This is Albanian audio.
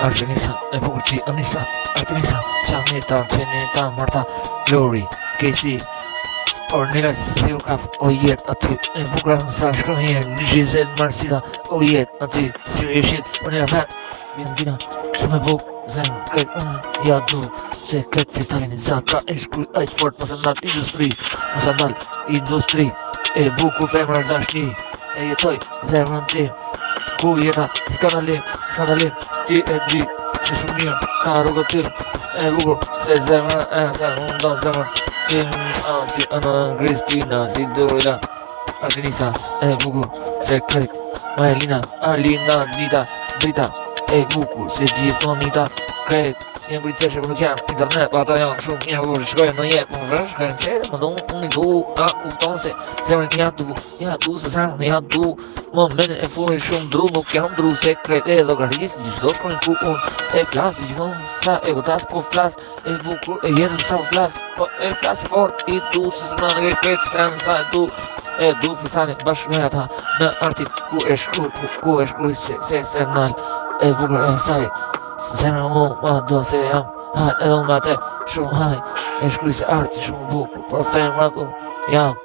Artenisa, e bukur ti, Anisa, Artenisa, Chanita, Chenita, Marta, Lori, Casey, Ornella, si u kap, o jet aty, e bukur sa shkron jetë, Giselle, Marcila, o jet aty, si u jeshit, Ornella vet, Bjendina, shumë e buk, zemë, këtë ja du, se këtë festalin e zaka, e shkruj, aq fort, mos andal, industri, e bukur femra dashni, e jetoj, zemrën tim, ku jeta, s'ka dalim, ti e di, se shumë mirë, ka rrugët tim, e bukur, se zemrën e zemrën, unë do zemrën, tim, anti, Kristina, si Dorila, Artenisa, e bukur, sekret, Maelina, Alina, Dita, Drita, e bukur, se gjithmonë Nita, kret, jem pritëshe për nuk jam internet, pa ata janë shumë një vërë, shkojnë në jetë, më vërë, shkojnë qëtë, më do unë i du, a kupton se zemrën ja du, se zemrën ja du, momentin e furi shumë dru, nuk jam dru, sekret e logarisë, gjithdo shkojnë ku unë, e flasë, gjithmonë sa e gotas po flasë, e bukur, e jetën sa po flasë, po e flasë fort, i du, se se në kretë, sen sa e du, fitani bashkë me ata, në artit, ku e shkruj, se nal, e bukur e saj, zemra mu ma do se jam, edhe unë me ate, shumë haj, e shkruj se arti shumë bukur, për femra ku jam,